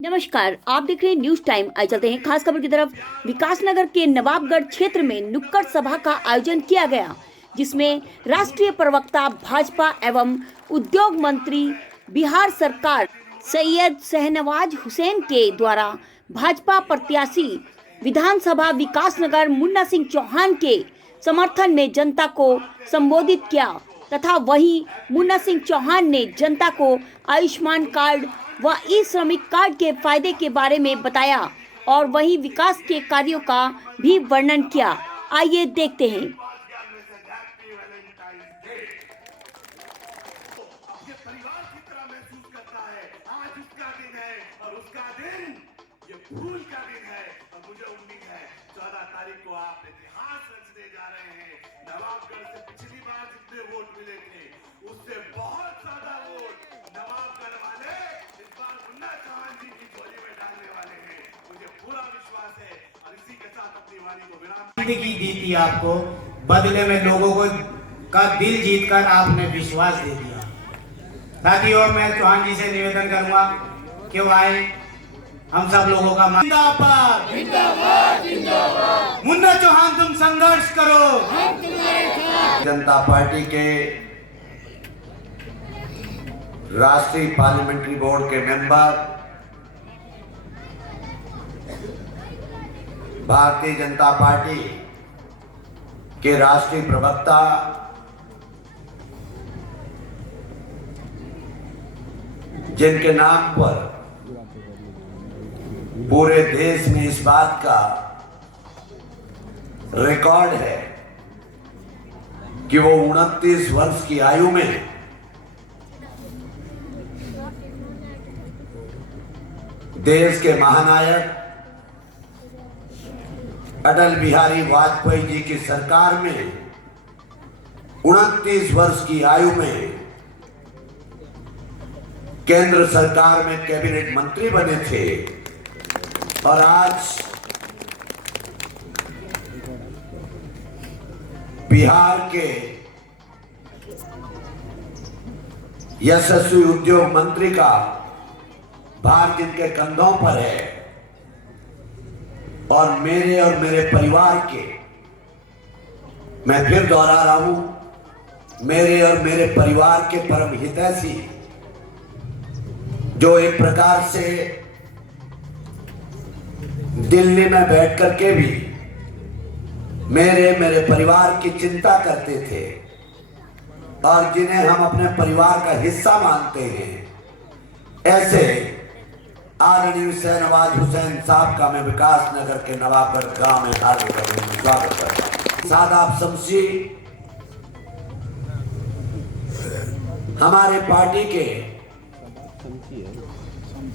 नमस्कार, आप देख रहे हैं न्यूज टाइम। आज चलते हैं खास खबर की तरफ। विकासनगर के नवाबगढ़ क्षेत्र में नुक्कड़ सभा का आयोजन किया गया, जिसमें राष्ट्रीय प्रवक्ता भाजपा एवं उद्योग मंत्री बिहार सरकार सैयद शहनवाज हुसैन के द्वारा भाजपा प्रत्याशी विधानसभा विकासनगर मुन्ना सिंह चौहान के समर्थन में जनता को संबोधित किया तथा वहीं मुन्ना सिंह चौहान ने जनता को आयुष्मान कार्ड व ई श्रमिक कार्ड के फायदे के बारे में बताया और वहीं विकास के कार्यों का भी वर्णन किया। आइए देखते हैं। नवाबगढ़ से पिछली बार जितने वोट मिले थे उससे बहुत ज्यादा वोट नवाबगढ़ वाले इस बार मुन्ना चौहान जी की झोली में डालने वाले हैं। मुझे पूरा विश्वास है और इसी के साथ अपनी वाणी को विराम जिंदगी दी थी आपको, बदले में लोगों को का दिल जीतकर आपने विश्वास दे दिया। साथियों, मैं चौहान जी से निवेदन करूंगा कि वो आए, हम सब लोगों का जिंदाबाद जिंदाबाद जिंदाबाद। मुन्ना चौहान तुम संघर्ष करो, हम तुम्हारे साथ। जनता पार्टी के राष्ट्रीय पार्लियामेंट्री बोर्ड के मेंबर, भारतीय जनता पार्टी के राष्ट्रीय प्रवक्ता, जिनके नाम पर पूरे देश में इस बात का रिकॉर्ड है कि वो 29 वर्ष की आयु में देश के महानायक अटल बिहारी वाजपेयी जी की सरकार में 29 वर्ष की आयु में केंद्र सरकार में कैबिनेट मंत्री बने थे और आज बिहार के यशस्वी उद्योग मंत्री का भार जिनके कंधों पर है और मेरे परिवार के, मैं फिर दोहरा रहा हूं, मेरे और मेरे परिवार के परम हितैषी, जो एक प्रकार से दिल्ली में बैठ करके भी मेरे परिवार की चिंता करते थे और जिन्हें हम अपने परिवार का हिस्सा मानते हैं, ऐसे आदरणीय शहनवाज हुसैन साहब का मैं विकासनगर के नवाबगढ़ गांव में हार्दिक स्वागत करता हूं। सादाब शमसी हमारे पार्टी के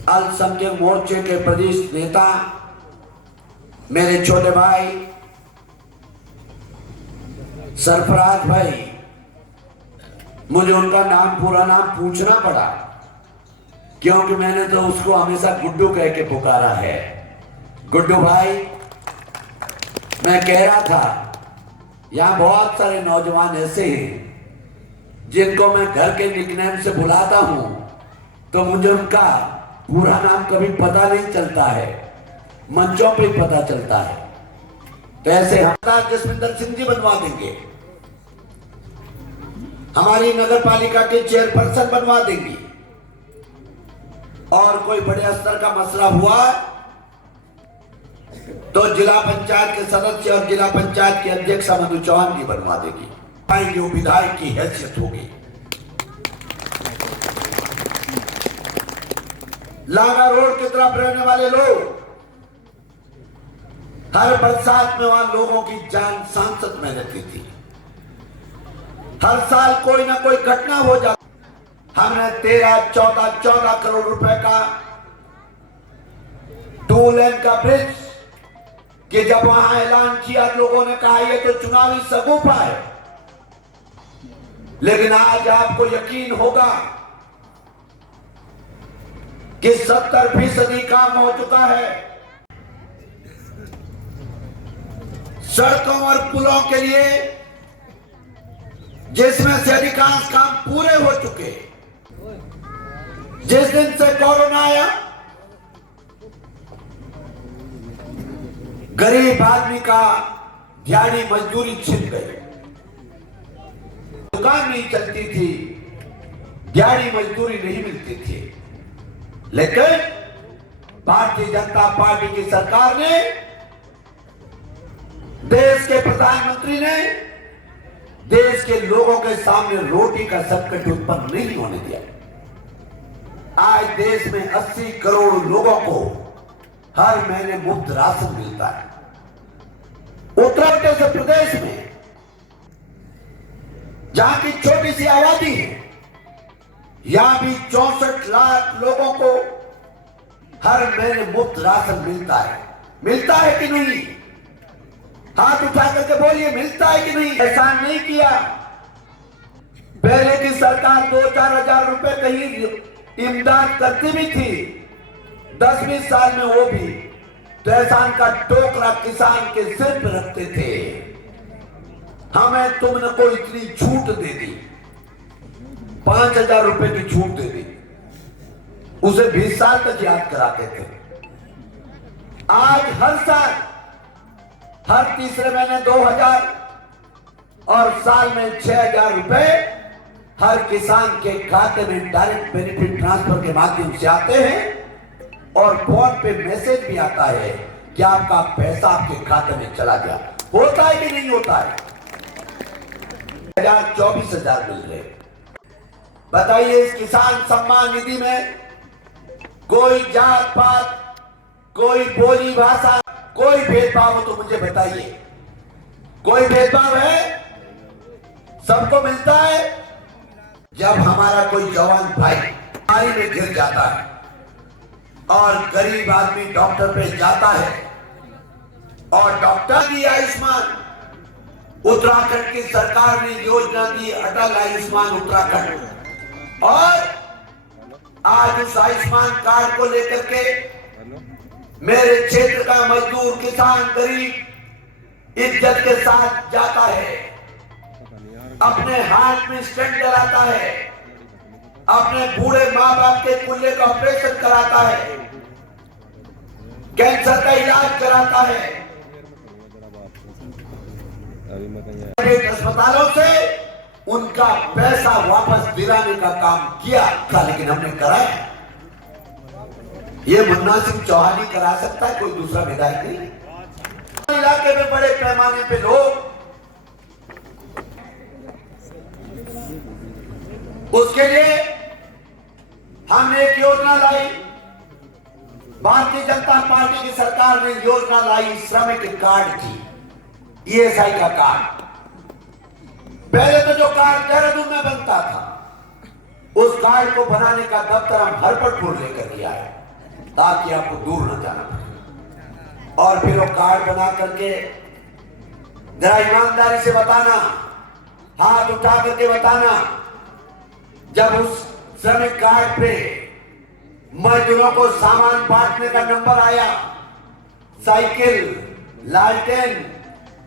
अल्पसंख्यक मोर्चे के प्रदेश नेता, मेरे छोटे भाई सरफराज भाई, मुझे उनका पूरा नाम पूछना पड़ा क्योंकि मैंने तो उसको हमेशा गुड्डू कह के पुकारा है। गुड्डू भाई, मैं कह रहा था यहां बहुत सारे नौजवान ऐसे हैं जिनको मैं घर के निकनेम से बुलाता हूं तो मुझे उनका पूरा नाम कभी पता नहीं चलता है, मंचों पे ही पता चलता है। तो ऐसे हम जसविंदर सिंह जी बनवा देंगे, हमारी नगर पालिका के चेयरपर्सन बनवा देंगी और कोई बड़े स्तर का मसला हुआ तो जिला पंचायत के सदस्य और जिला पंचायत के अध्यक्ष मधु चौहान जी बनवा देगी, जो विधायक की हैसियत होगी। लागा रोड की तरफ रहने वाले लोग, हर बरसात में वहां लोगों की जान सांसद में रहती थी, हर साल कोई ना कोई घटना हो जाती। हमने 13-14 करोड़ रुपए का 2 लेन का ब्रिज, कि जब वहां ऐलान किया लोगों ने कहा ये तो चुनावी सगुफा है, लेकिन आज आपको यकीन होगा कि 70% काम हो चुका है। सड़कों और पुलों के लिए जिसमें से अधिकांश काम पूरे हो चुके। जिस दिन से कोरोना आया, गरीब आदमी का दिहाड़ी मजदूरी छिप गई। दुकान नहीं चलती थी, दिहाड़ी मजदूरी नहीं मिलती थी। लेकिन भारतीय जनता पार्टी की सरकार ने, देश के प्रधानमंत्री ने देश के लोगों के सामने रोटी का संकट उत्पन्न नहीं होने दिया। आज देश में 80 करोड़ लोगों को हर महीने मुफ्त राशन मिलता है। उत्तर प्रदेश में जहां की छोटी सी आबादी है, यहां भी 64 लाख लोगों को हर महीने मुफ्त राशन मिलता है। मिलता है कि नहीं? हाथ उठा करके बोलिए, मिलता है कि नहीं? एहसान नहीं किया। पहले की सरकार 2-4 हजार रुपए कहीं इमदाद करती भी थी। 10-20 साल में वो भी तो एहसान का टोकरा किसान के सिर पर रखते थे। हमें तुमने को इतनी छूट दे दी, 5,000 रुपए की छूट दे दी, उसे 20 साल तक याद कराते थे। आज हर साल, हर तीसरे महीने 2,000 और साल में 6,000 रुपए हर किसान के खाते में डायरेक्ट बेनिफिट ट्रांसफर के माध्यम से आते हैं और फोन पे मैसेज भी आता है कि आपका पैसा आपके खाते में चला गया। होता है कि नहीं होता है? 24,000 मिल रहे। बताइए, इस किसान सम्मान निधि में कोई जात पात, कोई बोली भाषा, कोई भेदभाव हो तो मुझे बताइए। कोई भेदभाव है? सबको मिलता है। जब हमारा कोई जवान भाई बीमारी में गिर जाता है और गरीब आदमी डॉक्टर पे जाता है और डॉक्टर भी आयुष्मान, उत्तराखंड की सरकार ने योजना दी अटल आयुष्मान उत्तराखंड, और आज उस आयुष्मान कार्ड को लेकर के मेरे क्षेत्र का मजदूर, किसान, गरीब इज्जत के साथ जाता है, अपने हाथ में स्टेंट डलाता है, अपने बूढ़े माँ बाप के कुल्ले का ऑपरेशन कराता है, कैंसर का इलाज कराता है। अस्पतालों से उनका पैसा वापस दिलाने का काम किया था, लेकिन हमने कराया। ये मुन्ना सिंह चौहान ही करा सकता है, कोई दूसरा विधायक नहीं। इलाके में बड़े पैमाने पे लोग, उसके लिए हमने एक योजना लाई। भारतीय जनता पार्टी की सरकार ने योजना लाई, श्रमिक कार्ड की, ESI का कार्ड। पहले तो जो कार्ड देहरादून में बनता था, उस कार्ड को बनाने का दफ्तर हम हरपटपुर लेकर गया है ताकि आपको दूर न जाना पड़े। और फिर वो कार्ड बना करके जरा ईमानदारी से बताना, हाथ उठा करके बताना, जब उस श्रमिक कार्ड पे मजदूरों को सामान बांटने का नंबर आया, साइकिल, लालटेन,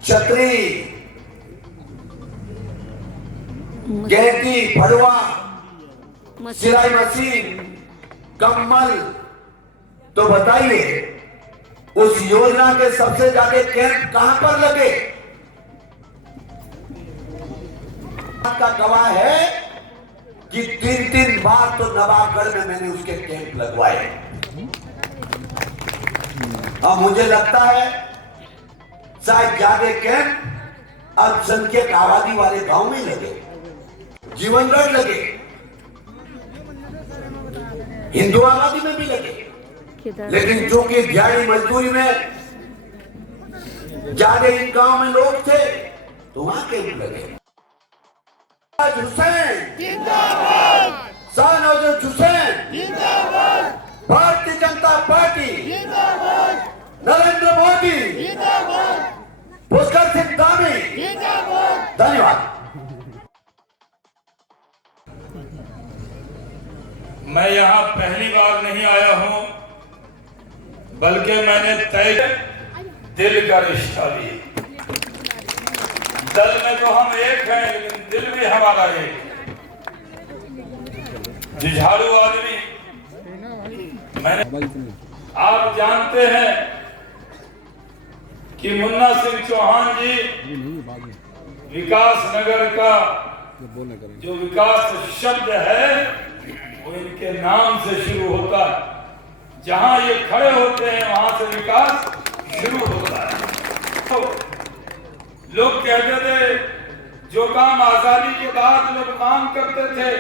छतरी, गेंदी, फड़ुआ, सिलाई मशीन, कम्बल, तो बताइए उस योजना के सबसे ज्यादा कैंप कहां पर लगे? का गवाह है कि 3-3 बार तो नवाबगढ़ में मैंने उसके कैंप लगवाए। अब मुझे लगता है शायद ज्यादा कैंप अल्पसंख्यक आबादी वाले गांव में लगे, जीवनगढ़ लगे, हिंदू आबादी में भी लगे, लेकिन चूंकि दिहाड़ी मजदूरी में ज्यादा इन गांव में लोग थे तो वहां कैंप लगे। हुसैन जिंदाबाद, शाहनवाज हुसैन जिंदाबाद, भारतीय जनता पार्टी जिंदाबाद, नरेंद्र मोदी जिंदाबाद, पुष्कर सिंह धामी जिंदाबाद। धन्यवाद। मैं यहाँ पहली बार नहीं आया हूँ, बल्कि मैंने तय दिल का रिश्ता लिया। दल में तो हम एक हैं, लेकिन दिल भी हमारा एक। जुझारू आदमी मैंने, आप जानते हैं कि मुन्ना सिंह चौहान जी विकास नगर का जो विकास शब्द है वो इनके नाम से शुरू होता है। जहां ये खड़े होते हैं वहां से विकास शुरू होता है। तो लोग कहते थे, जो काम आजादी के बाद लोग मांग करते थे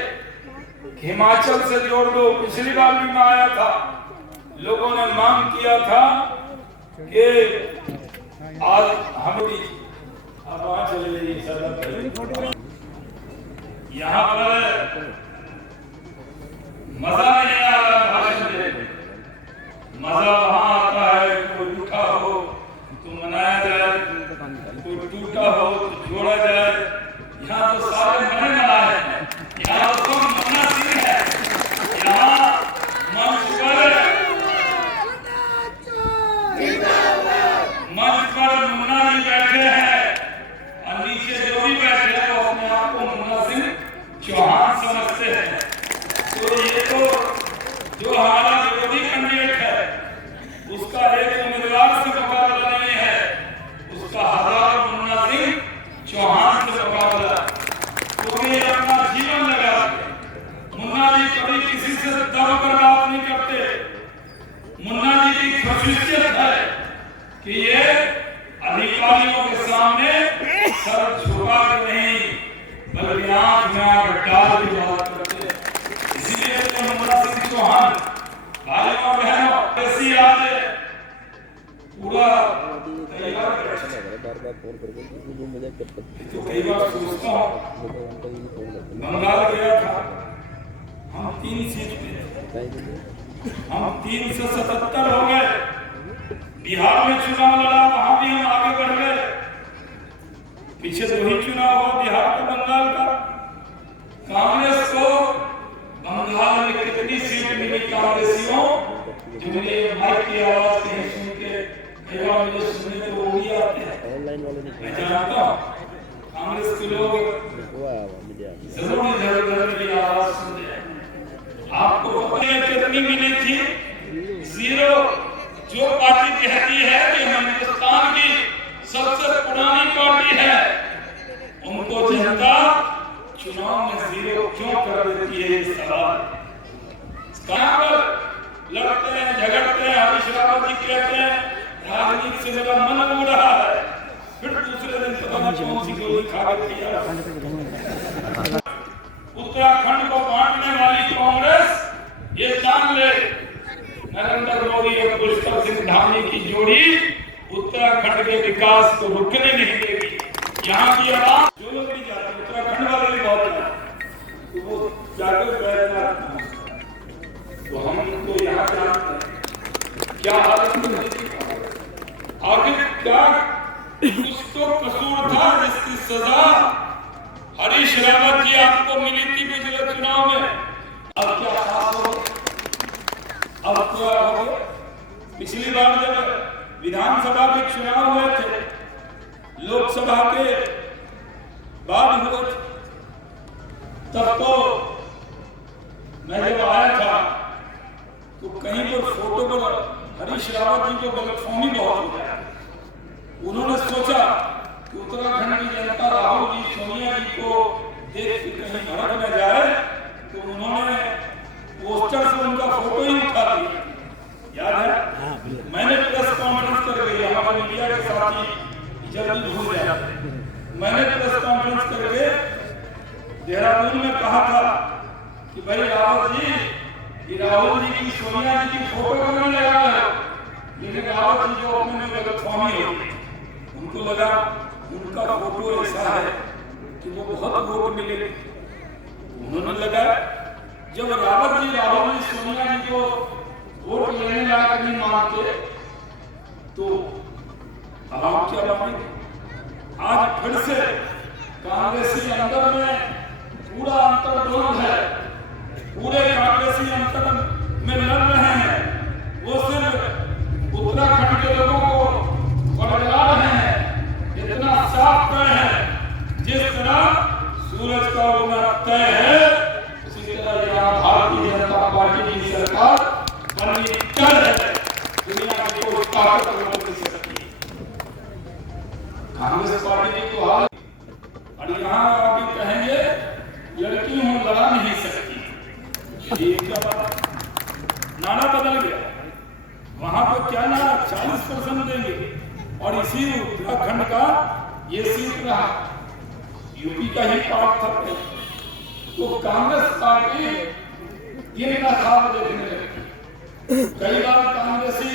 हिमाचल से जोड़ दो, पिछली बार भी मैं आया था, लोगों ने मांग किया था कि आज हम भी अब वहां चले जाइए। यहाँ पर मजा नहीं आ रहा भाषण देने, मजा वहां आता है कोई रूठा हो तो मनाया जाए, कोई टूटा हो तो जोड़ा जाए। यहाँ तो सारे मने मनाए हैं, यहाँ तो मुन्ना सिंह है, यहाँ मंच पर मुन्ना जी बैठे हैं और नीचे जो भी बैठे हैं वो अपने आप को मुन्ना सिंह चौहान समझते हैं। तो ये तो जो हमारा विरोधी कैंडिडेट है उसका एक उम्मीदवार से मुकाबला नहीं है, उसका हजार मुन्ना सिंह चौहान से मुकाबला। क्योंकि अपना जीवन लगा मुन्ना जी कभी किसी से दब कर बात नहीं करते। मुन्ना जी की खासियत है कि ये अधिकारियों के सामने सर झुका के नहीं बल्कि आंख में आंख डाल के बात करते हैं। इसीलिए तो मुन्ना सिंह चौहान भाइयों बहनों ऐसी आज पूरा तैयार तो कई बार सोचता हूँ, बंगाल गया था, हम 3 सीट पे थे, हम 3 से 77 हो गए। बिहार में चुनाव लड़ा, वहां भी हम आगे बढ़ गए। पीछे 2 ही चुनाव हुआ, बिहार का बंगाल का। कांग्रेस को बंगाल में कितनी सीट मिली कांग्रेसियों, जो मेरे माइक की आवाज कहीं सुन के कई बार मुझे सुनने को वो भी आते हैं। मैं जानता हूँ कांग्रेस के लोग जरूर इधर मेरी आवाज सुनते हैं। आपको पता है कितनी मिली थी? 0। जो पार्टी कहती है कि हम हिंदुस्तान की सबसे पुरानी पार्टी है, उनको जनता चुनाव में 0 क्यों कर देती है? ये सवाल कहां पर लड़ते हैं, झगड़ते हैं। हरीश रावत जी कहते हैं राजनीति से मेरा मन उड़ रहा है, फिर दूसरे दिन पता नहीं कौन सी गोली खा के किया। उत्तराखंड को बांटने वाली कांग्रेस ये जान ले, नरेंद्र मोदी और पुष्कर सिंह धामी की जोड़ी उत्तराखंड के विकास को रुकने नहीं देगी। यहाँ की आवाज जो लोग भी जाते हैं, उत्तराखंड वाले भी बहुत हैं, तो वो जाकर बैठना, तो हम तो यहाँ जानते हैं क्या हालत आखिर क्या कुछ तो कसूर था जिसकी सजा हरीश रावत जी आपको मिली थी पिछले चुनाव में। अब क्या खास हो, अब क्या हो? पिछली बार जब विधानसभा के चुनाव हुए थे, लोकसभा के बाद हुए थे, तब तो मैं जब आया था तो कहीं पर फोटो पर हरीश रावत जी को गलतफहमी बहुत हो गया। उन्होंने सोचा कि उत्तराखंड की जनता राहुल जी सोनिया जी को देख के कहीं भड़क न जाए, तो उन्होंने पोस्टर से उनका फोटो ही उठा दिया। याद है? मैंने प्रेस कॉन्फ्रेंस करके, हमारे मीडिया के साथी जल्दी भूल जाते, मैंने प्रेस कॉन्फ्रेंस करके देहरादून में कहा था कि भाई रावत जी, राहुल जी की सोनिया जी की फोटो करने लगा है, लेकिन रावत जी जो अपने में गलतफहमी हो, उनको लगा उनका फोटो ऐसा है कि वो बहुत वोट मिले। उन्होंने लगा जब रावत जी राहुल जी सोनिया जी को वोट लेने लायक नहीं मानते तो अब आप क्या मानेंगे? आज फिर से कांग्रेसी अंदर में पूरा अंतर्द्वंद है, पूरे कांग्रेसी अंतर में लड़ रहे हैं। वो सिर्फ उत्तराखंड के लोगों को बदला रहे हैं, इतना साफ तय है सूरज का उगना तय है, उसी तरह यहाँ भारतीय जनता पार्टी की सरकार बननी तय है। दुनिया की कोई ताकत रोक नहीं सकती। कांग्रेस पार्टी की तो हाल, और यहाँ आप कहेंगे लड़की हूँ लड़ा नहीं सकती, ये क्या बात? नारा बदल गया। वहां पर क्या नारा 40% देंगे, और इसी उत्तराखंड का ये सीट रहा, यूपी का ही पार्ट था। तो कांग्रेस पार्टी ये ख्वाब देखने लगती। कई बार कांग्रेसी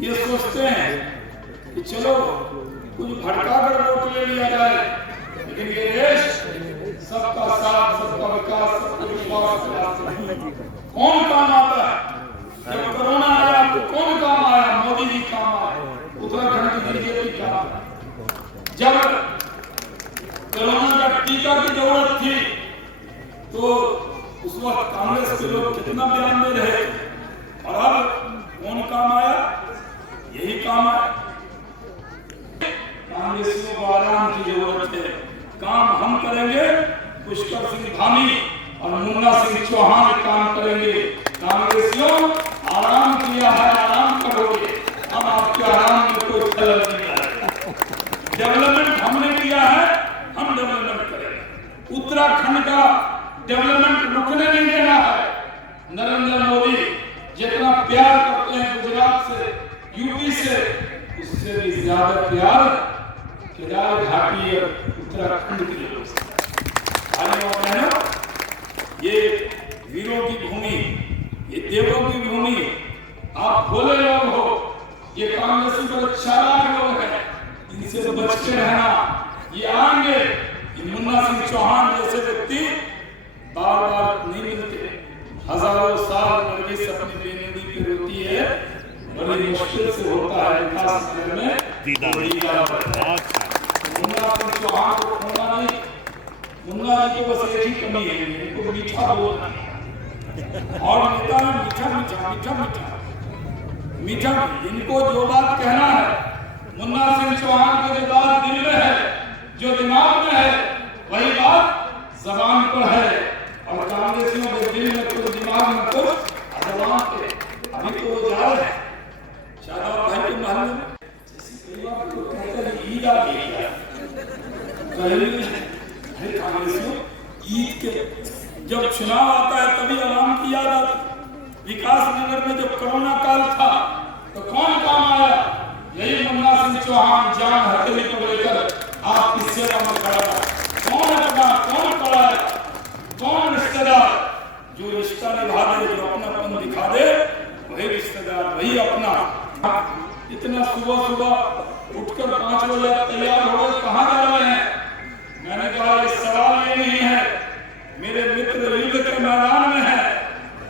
ये सोचते हैं कि चलो कुछ भड़का कर वोट ले लिया जाए, लेकिन ये देश सबका साथ, सबका विकास, सबका विश्वास कौन काम आता है? जब कोरोना आया तो कौन काम आया? मोदी जी काम आए, उत्तराखंड की बीजेपी काम आया। जब कोरोना का टीका की जरूरत थी तो उस वक्त कांग्रेस के लोग कितना बयान दे रहे, और अब कौन काम आया? यही काम आया। कांग्रेसियों को आराम की जरूरत है। काम हम करेंगे, पुष्कर सिंह धामी और मुन्ना सिंह चौहान काम करेंगे। कांग्रेसियों आराम किया है, आराम करोगे, अब आपके आराम में कोई खलल नहीं आएगा। डेवलपमेंट हमने किया है, हम डेवलपमेंट करेंगे। उत्तराखंड का डेवलपमेंट रुकने नहीं देना है। नरेंद्र मोदी जितना प्यार करते हैं गुजरात से, यूपी से, उससे भी ज्यादा प्यार केदार घाटी और उत्तराखंड के लोगों से। ये वीरों की भूमि, ये देवों की भूमि। आप भोले लोग हो, ये कांग्रेसी बड़े चालाक लोग हैं, इनसे तो बच के रहना। ये आएंगे, ये मुन्ना सिंह चौहान जैसे व्यक्ति बार बार नहीं मिलते। हजारों साल नरगिस अपनी बेनूरी पे रोती है, बड़ी मुश्किल से होता है विकास नगर में दीदार। मुन्ना सिंह चौहान को खोना नहीं। मुन्ना जी को बस एक ही कमी है, इनको मीठा बोलना है। और नेता में मीठा मीठा मीठा मीठा मीठा, इनको जो बात कहना है, मुन्ना सिंह चौहान को जो बात दिल में है, जो दिमाग में है, वही बात जबान पर है। और कांग्रेसियों के दिल में कुछ, दिमाग में कुछ, जबान पे अभी तो वो जा रहे हैं शादाब भाई के महल में। जैसे ईद आ गई है, कांग्रेसियों ईद के जब चुनाव आता है तभी आराम की याद आती। विकास नगर में जब कोरोना काल था तो कौन काम आया? यही मुन्ना सिंह चौहान जान हथेली को लेकर आपकी सेवा में खड़ा था। कौन अपना, कौन पड़ा है, कौन रिश्तेदार? जो रिश्ता निभा दे, जो अपनापन दिखा दे, वही रिश्तेदार, वही अपना। इतना सुबह सुबह उठकर 5 बजे तैयार हो गए, कहाँ जा रहे हैं? मैंने कहा ये सवाल ये नहीं है, मेरे मित्र युद्ध के मैदान में है,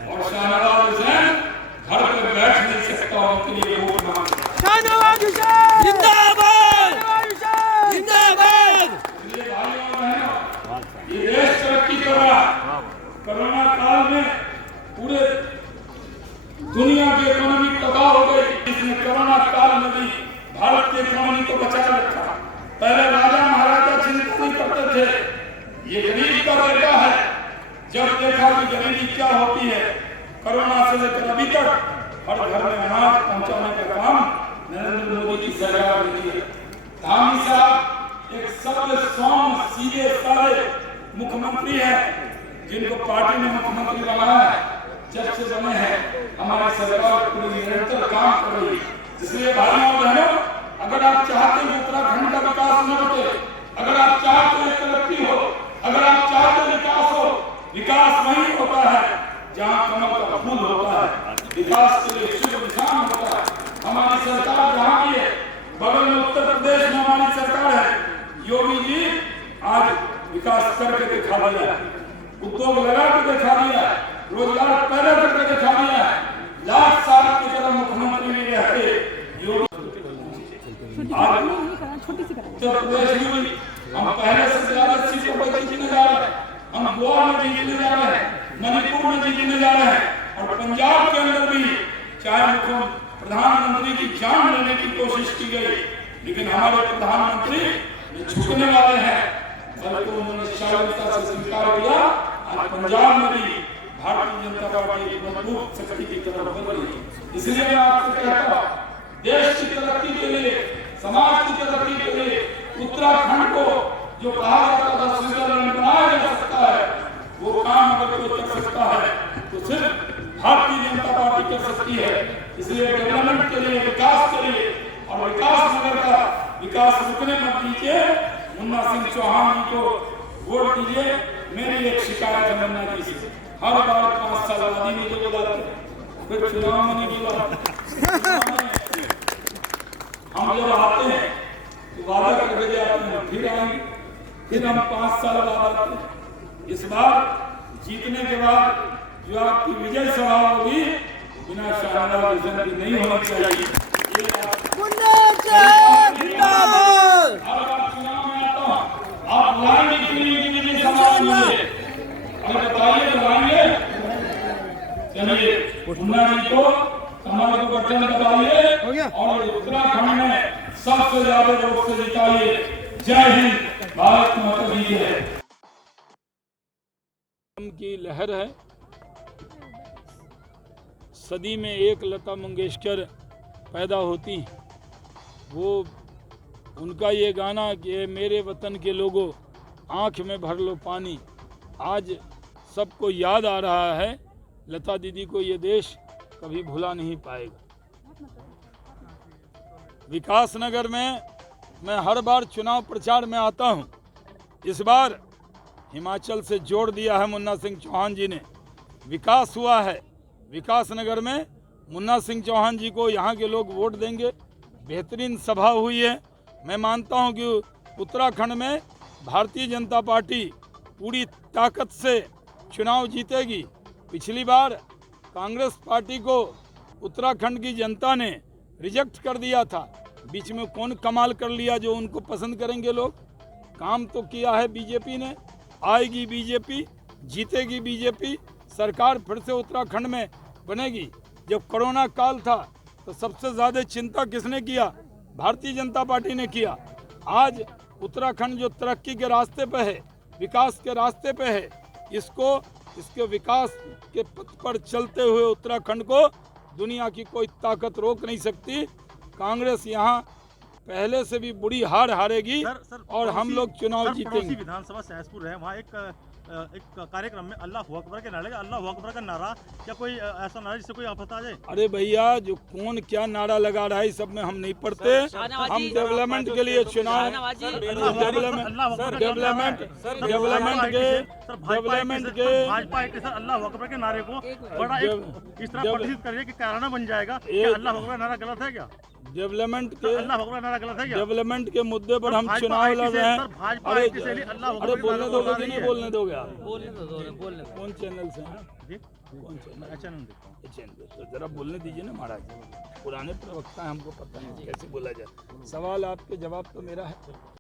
और शाहनवाज हुसैन घर पे बैठ नहीं सकता, उनके लिए वोट मांगता। शाहनवाज हुसैन जिंदाबाद, जिंदाबाद। इसलिए भाइयों और बहनों, ये देश तरक्की कर रहा। कोरोना काल में पूरे दुनिया की इकोनॉमी तबाह हो गई, इसने कोरोना काल में भी भारत की इकोनॉमी को बचा रखा। पहले राजा महाराजा चिंता नहीं करते थे, ये गरीब का बेटा है। जब देखा कि गरीबी क्या होती है, कोरोना से लेकर अभी तक हर घर में अनाज पहुंचाने का काम नरेंद्र मोदी की सरकार ने किया। धामी साहब एक सबसे सौम्य, सीधे साधे मुख्यमंत्री हैं, जिनको पार्टी ने मुख्यमंत्री बनाया है, जब से बने हैं। हमारी सरकार पूरी निरंतर काम कर रही है। इसलिए भाइयों और बहनों, अगर आप चाहते हैं उत्तराखंड का विकास न रुके, अगर आप चाहते हैं तरक्की हो, अगर आप चाहते हैं विकास हो, विकास वही होता है जहाँ कमल का फूल होता है। विकास के लिए शुभ निशान होता है। हमारी सरकार जहाँ की है, बगल में उत्तर प्रदेश में हमारी सरकार है, योगी जी आज विकास करके दिखा दिया, उद्योग लगा के दिखा दिया, रोजगार पैदा करके दिखा दिया। लाख साल की तरह मुख्यमंत्री नहीं रहते योगी। उत्तर प्रदेश में हम पहले से ज्यादा सीटों पर जीतने जा रहे हैं। हम गोवा में जीतने जा रहे हैं, मणिपुर में जीतने जा रहे हैं, और पंजाब के अंदर भी चाहे प्रधानमंत्री की जान लेने की कोशिश की गई, लेकिन हमारे प्रधानमंत्री झुकने वाले हैं, कल को उन्होंने शालीनता से स्वीकार किया। आज पंजाब में भी भारतीय जनता पार्टी एक मजबूत शक्ति की तरफ बढ़ रही है। इसलिए मैं आपसे कहता हूं, देश की तरक्की के लिए, समाज की तरक्की के लिए उत्तराखंड को जो कहा जाता था स्विट्जरलैंड बनाया जा सकता है, वो काम अगर कोई कर सकता है तो सिर्फ भारतीय जनता पार्टी कर सकती है। इसलिए डेवलपमेंट के लिए, विकास के लिए, और विकास नगर का विकास रुकने मत दीजिए। मुन्ना सिंह चौहान जी को वोट दीजिए। मेरी एक शिकायत है मुन्ना जी से, हर बार 5 साल बाद मुझे बुलाते, फिर चुनाव में नहीं बुलाते। हम जब आते हैं तो वादा करके जाते हैं, फिर आएंगे, फिर हम 5 साल बाद आते हैं। इस बार जीतने के बाद जो आपकी विजय सभा होगी, बिना शानदार विजन की नहीं होनी चाहिए। हर बार चुनाव में आता हूं, आप लाएंगे कि नहीं विजय सभा होगी? अरे बताइए, लाएंगे? चलिए मुन्ना जी को कमल को बटन दबाइए और उत्तराखंड में सबसे ज्यादा वोट से जिताइए। जय हिंद, भारत माता की जय। की लहर है। सदी में एक लता मंगेशकर पैदा होती, वो उनका ये गाना कि मेरे वतन के लोगों आँख में भर लो पानी, आज सबको याद आ रहा है। लता दीदी को ये देश कभी भुला नहीं पाएगा। विकास नगर में मैं हर बार चुनाव प्रचार में आता हूँ। इस बार हिमाचल से जोड़ दिया है मुन्ना सिंह चौहान जी ने, विकास हुआ है। विकास नगर में मुन्ना सिंह चौहान जी को यहाँ के लोग वोट देंगे। बेहतरीन सभा हुई है। मैं मानता हूँ कि उत्तराखंड में भारतीय जनता पार्टी पूरी ताकत से चुनाव जीतेगी। पिछली बार कांग्रेस पार्टी को उत्तराखंड की जनता ने रिजेक्ट कर दिया था। बीच में कौन कमाल कर लिया जो उनको पसंद करेंगे लोग? काम तो किया है बीजेपी ने। आएगी बीजेपी, जीतेगी बीजेपी, सरकार फिर से उत्तराखंड में बनेगी। जब कोरोना काल था तो सबसे ज़्यादा चिंता किसने किया? भारतीय जनता पार्टी ने किया। आज उत्तराखंड जो तरक्की के रास्ते पे है, विकास के रास्ते पे है, इसके विकास के पथ पर चलते हुए उत्तराखंड को दुनिया की कोई ताकत रोक नहीं सकती। कांग्रेस यहाँ पहले से भी बुरी हार हारेगी और हम लोग चुनाव जीतेंगे। विधानसभा सहसपुर है, वहाँ एक कार्यक्रम में अल्लाह अकबर के नारे, अल्लाह अकबर का नारा, क्या कोई ऐसा नारा जिससे कोई आफत आ जाए? अरे भैया, जो कौन क्या नारा लगा रहा है इस सब में हम नहीं पढ़ते। हम डेवलपमेंट के लिए चुनाव, डेवलपमेंट के भाजपा सर अल्लाह अकबर के नारे को बड़ा इस तरह प्रतिष्ठित करिए कि कारणा बन जाएगा। अल्लाह अकबर नारा गलत है क्या? डेवलपमेंट के अल्लाह अकबर नारा गलत है क्या? डेवलपमेंट के मुद्दे पर हम चुनाव लड़ रहे हैं। अरे बोलने दोगे कि नहीं बोलने दोगे? आप कौन चैनल से हैं? कौन चैनल? तो जरा बोलने दीजिए ना महाराज। पुराने प्रवक्ता हैं, हमको पता नहीं कैसे बोला जाए। सवाल आपके, जवाब तो मेरा है।